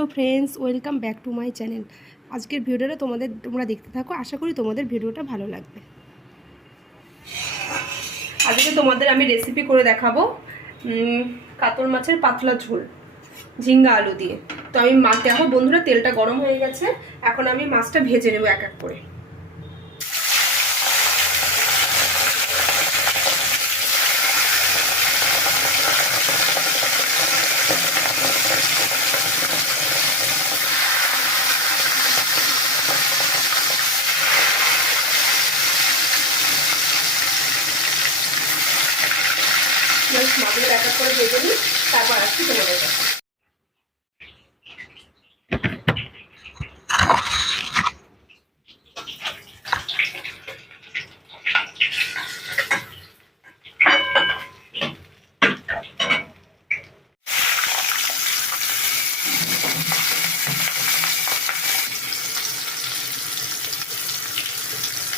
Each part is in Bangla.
Hello friends, welcome back to my channel. আজকের ভিডিওটা তোমাদের, তোমরা দেখতে থাকো, আশা করি তোমাদের ভিডিওটা ভালো লাগবে। আজকে তোমাদের আমি রেসিপি করে দেখাবো কাতল মাছের পাতলা ঝোল, ঝিঙ্গা আলু দিয়ে। তো আমি মাছ দেখো বন্ধুরা, তেলটা গরম হয়ে গেছে, এখন আমি মাছটা ভেজে নেব এক এক করে। জাস্ট মাছগুলো এক এক করে ভেজে নিই তারপর আসছি তোমাদের কাছে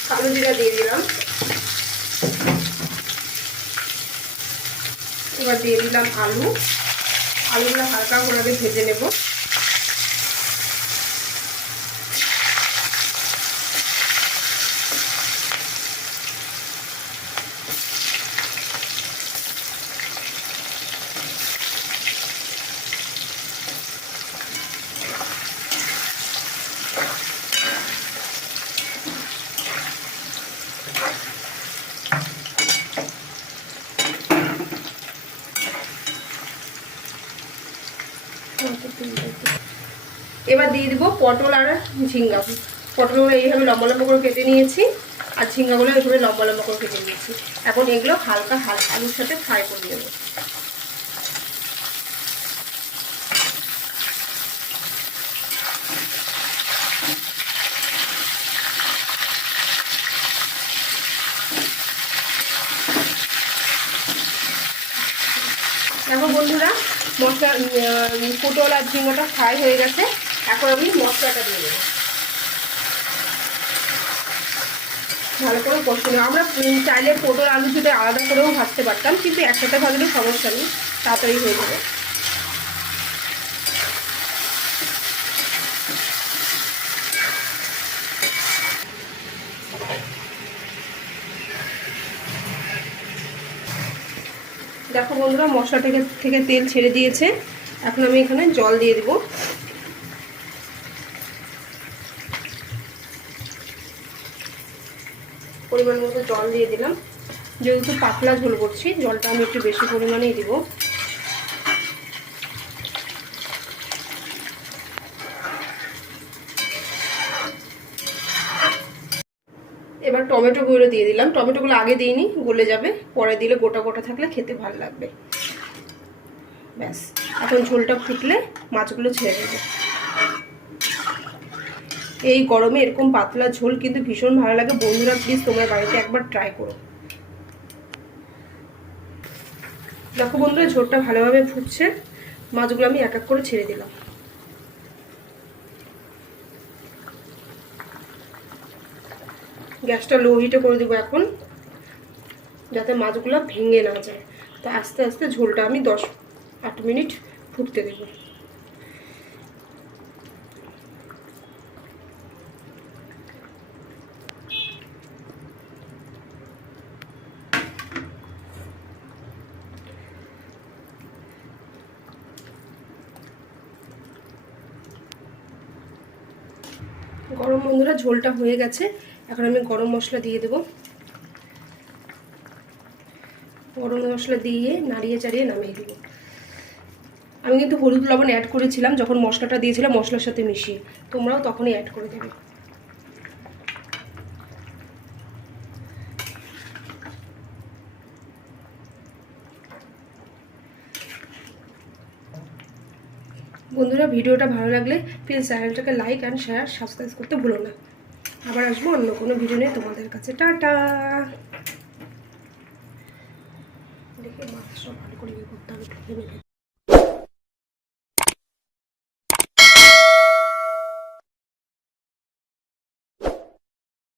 কালো জিরা দিয়ে দিলাম। এবার দিয়ে দিলাম আলু। আলুগুলো হালকা করে আগে ভেজে নেব। এবার দিয়ে দিব পটল আর ঝিঙ্গা। পটলগুলো এইভাবে লম্বা লম্বা করে কেটে নিয়েছি, আর ঝিঙ্গাগুলো এইভাবে লম্বা লম্বা করে কেটে নিয়েছি। এখন এগুলো হালকা হালকা আলুর সাথে ফ্রাই করে নেব। দেখো বন্ধুরা মশলা পটল আর ঝিঙ্গোটা ফ্রাই হয়ে গেছে। এখন আমি মশলাটা দিয়ে দেবো। ভালো করে কষ্ট নেই আমরা চাইলে পটল, আলু যদি আলাদা করেও ভাজতে পারতাম, কিন্তু একসাথে ভাজলে সমস্যা নেই। তাড়াতাড়ি হয়ে যাবে। দেখো বন্ধুরা, মশলা থেকে থেকে তেল ছেড়ে দিয়েছে। এখন আমি এখানে জল দিয়ে দেবো। পরিমাণ মতো জল দিয়ে দিলাম। যেহেতু পাতলা ঝোল করছি, জলটা আমি একটু বেশি পরিমাণেই দিব। এবার টমেটোগুলো দিয়ে দিলাম। টমেটোগুলো আগে দিইনি, গলে যাবে। পরে দিলে গোটা গোটা থাকলে খেতে ভালো লাগবে। ব্যাস, এখন ঝোলটা ফুটলে মাছগুলো ছেড়ে দেবে। এই গরমে এরকম পাতলা ঝোল কিন্তু ভীষণ ভালো লাগে। বন্ধুরা প্লিজ তোমার বাড়িতে একবার ট্রাই করো। দেখো বন্ধুরা, ঝোলটা ভালোভাবে ফুটছে। মাছগুলো আমি এক এক করে ছেড়ে দিলাম। গ্যাসটা লো হিটে করে দেবো এখন, যাতে মাছগুলো ভেঙে না যায়। তো আস্তে আস্তে ঝোলটা আমি দশ আট মিনিট ফুটতে দেবো। গরম বন্ধুরা, ঝোলটা হয়ে গেছে। এখন আমি গরম মশলা দিয়ে দেব। গরম মশলা দিয়ে নাড়িয়ে চাড়িয়ে নামিয়ে দেবো। আমি কিন্তু হলুদ লবণ অ্যাড করেছিলাম, যখন মশলাটা দিয়েছিলাম মশলার সাথে মিশিয়ে। তোমরাও তখনই অ্যাড করে দেবে। বন্ধুরা, ভিডিওটা ভালো লাগলে প্লিজ চ্যানেলটাকে লাইক অ্যান্ড শেয়ার সাবস্ক্রাইব করতে ভুলো না। আবার আসব, অন্য কোনো ভিডিও নিয়ে তোমাদের কাছে। টাটা। দেখে মাছ সব ভালো করে ইয়ে করতে হবে